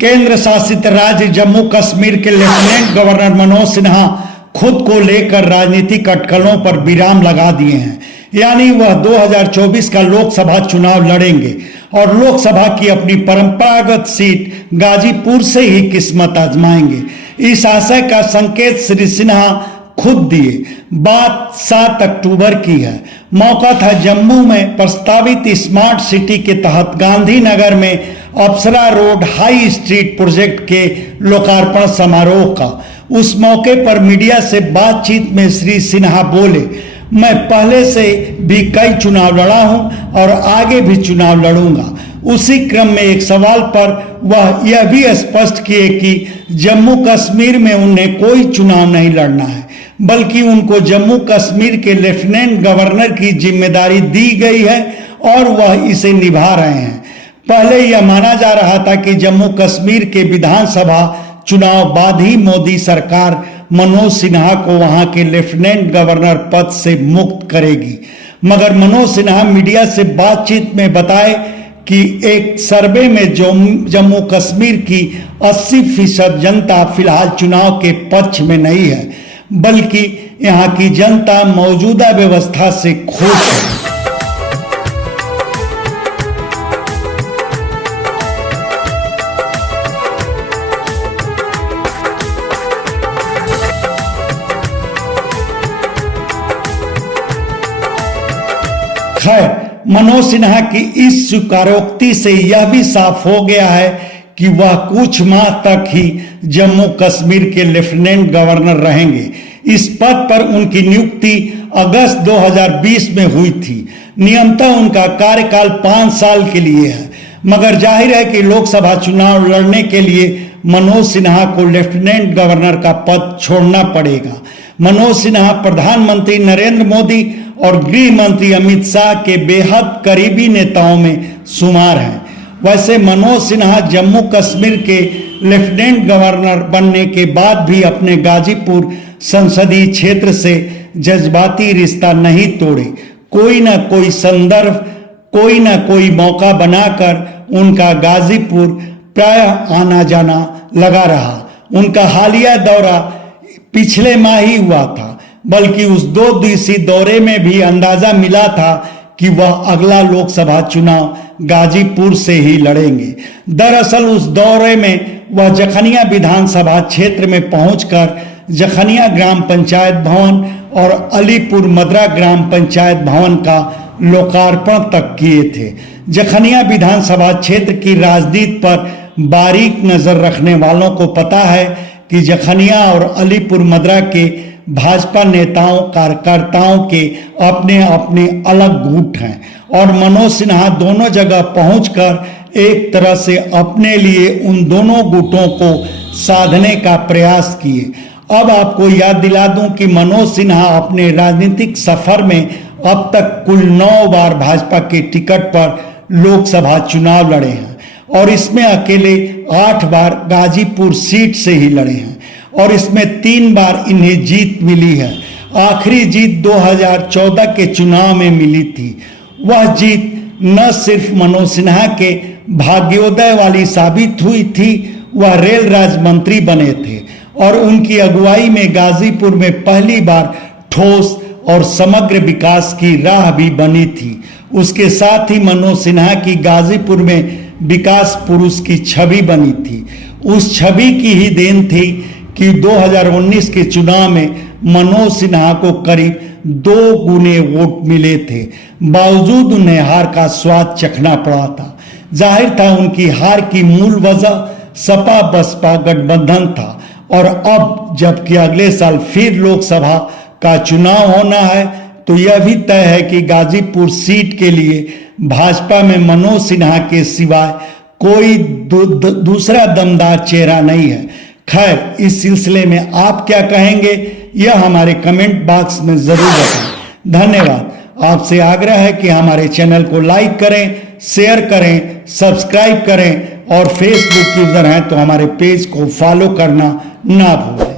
केंद्र शासित राज्य जम्मू कश्मीर के लेफ्टिनेंट गवर्नर मनोज सिन्हा खुद को लेकर राजनीतिक अटकलों पर विराम लगा दिए हैं। यानी वह 2024 का लोकसभा चुनाव लड़ेंगे और लोकसभा की अपनी परंपरागत सीट गाजीपुर से ही किस्मत आजमाएंगे। इस आशय का संकेत श्री सिन्हा खुद दिए। बात 7 अक्टूबर की है। मौका था जम्मू में प्रस्तावित स्मार्ट सिटी के तहत गांधीनगर में अप्सरा रोड हाई स्ट्रीट प्रोजेक्ट के लोकार्पण समारोह का। उस मौके पर मीडिया से बातचीत में श्री सिन्हा बोले, मैं पहले से भी कई चुनाव लड़ा हूं और आगे भी चुनाव लड़ूंगा। उसी क्रम में एक सवाल पर वह यह भी स्पष्ट किए कि जम्मू कश्मीर में उन्हें कोई चुनाव नहीं लड़ना है, बल्कि उनको जम्मू कश्मीर के लेफ्टिनेंट गवर्नर की जिम्मेदारी दी गई है और वह इसे निभा रहे हैं। पहले यह माना जा रहा था कि जम्मू कश्मीर के विधानसभा चुनाव बाद ही मोदी सरकार मनोज सिन्हा को वहां के लेफ्टिनेंट गवर्नर पद से मुक्त करेगी, मगर मनोज सिन्हा मीडिया से बातचीत में बताए कि एक सर्वे में जम्मू कश्मीर की 80% जनता फिलहाल चुनाव के पक्ष में नहीं है, बल्कि यहाँ की जनता मौजूदा व्यवस्था से खुश है। खैर, मनोज सिन्हा की इस स्वीकारोक्ति से यह भी साफ हो गया है कि वह कुछ माह तक ही जम्मू कश्मीर के लेफ्टिनेंट गवर्नर रहेंगे। इस पद पर उनकी नियुक्ति अगस्त 2020 में हुई थी। नियमतः उनका कार्यकाल 5 साल के लिए है, मगर जाहिर है कि लोकसभा चुनाव लड़ने के लिए मनोज सिन्हा को लेफ्टिनेंट गवर्नर का पद छोड़ना पड़ेगा। मनोज सिन्हा प्रधानमंत्री नरेंद्र मोदी और गृह मंत्री अमित शाह के बेहद करीबी नेताओं में शुमार हैं। वैसे मनोज सिन्हा जम्मू कश्मीर के लेफ्टिनेंट गवर्नर बनने के बाद भी अपने गाजीपुर संसदीय क्षेत्र से जज्बाती रिश्ता नहीं तोड़े। कोई ना कोई संदर्भ, कोई ना कोई मौका बनाकर उनका गाजीपुर प्राय आना जाना लगा रहा। उनका हालिया दौरा पिछले माह ही हुआ था, बल्कि उस 2 दिवसीय दौरे में भी अंदाजा मिला था कि वह अगला लोकसभा चुनाव गाजीपुर से ही लड़ेंगे। दरअसल उस दौरे में वह जखनिया विधानसभा क्षेत्र में पहुंचकर जखनिया ग्राम पंचायत भवन और अलीपुर मद्रा ग्राम पंचायत भवन का लोकार्पण तक किए थे। जखनिया विधानसभा क्षेत्र की राजनीति पर बारीक नजर रखने वालों को पता है कि जखनिया और अलीपुर मद्रा के भाजपा नेताओं कार्यकर्ताओं के अपने अपने अलग गुट हैं और मनोज सिन्हा दोनों जगह पहुंचकर एक तरह से अपने लिए उन दोनों गुटों को साधने का प्रयास किए। अब आपको याद दिला दूं कि मनोज सिन्हा अपने राजनीतिक सफर में अब तक कुल 9 बार भाजपा के टिकट पर लोकसभा चुनाव लड़े हैं और इसमें अकेले 8 बार गाजीपुर सीट से ही लड़े हैं और इसमें 3 बार इन्हें जीत मिली है। आखिरी जीत 2014 के चुनाव में मिली थी। वह जीत न सिर्फ मनोज सिन्हा के भाग्योदय वाली साबित हुई थी, वह रेल राज्य मंत्री बने थे और उनकी अगुवाई में गाजीपुर में पहली बार ठोस और समग्र विकास की राह भी बनी थी। उसके साथ ही मनोज सिन्हा की गाजीपुर में विकास पुरुष की छवि बनी थी। उस छवि की ही देन थी कि 2019 के चुनाव में मनोज सिन्हा को करीब 2 गुने वोट मिले थे। बावजूद उन्हें हार का स्वाद चखना पड़ा था। जाहिर था उनकी हार की मूल वजह सपा बसपा गठबंधन था और अब जबकि अगले साल फिर लोकसभा का चुनाव होना है तो यह भी तय है कि गाजीपुर सीट के लिए भाजपा में मनोज सिन्हा के सिवाय कोई दूसरा दमदार चेहरा नहीं है। खैर, इस सिलसिले में आप क्या कहेंगे यह हमारे कमेंट बॉक्स में जरूर बताएं। धन्यवाद। आपसे आग्रह है कि हमारे चैनल को लाइक करें, शेयर करें, सब्सक्राइब करें और फेसबुक यूजर हैं तो हमारे पेज को फॉलो करना ना भूलें।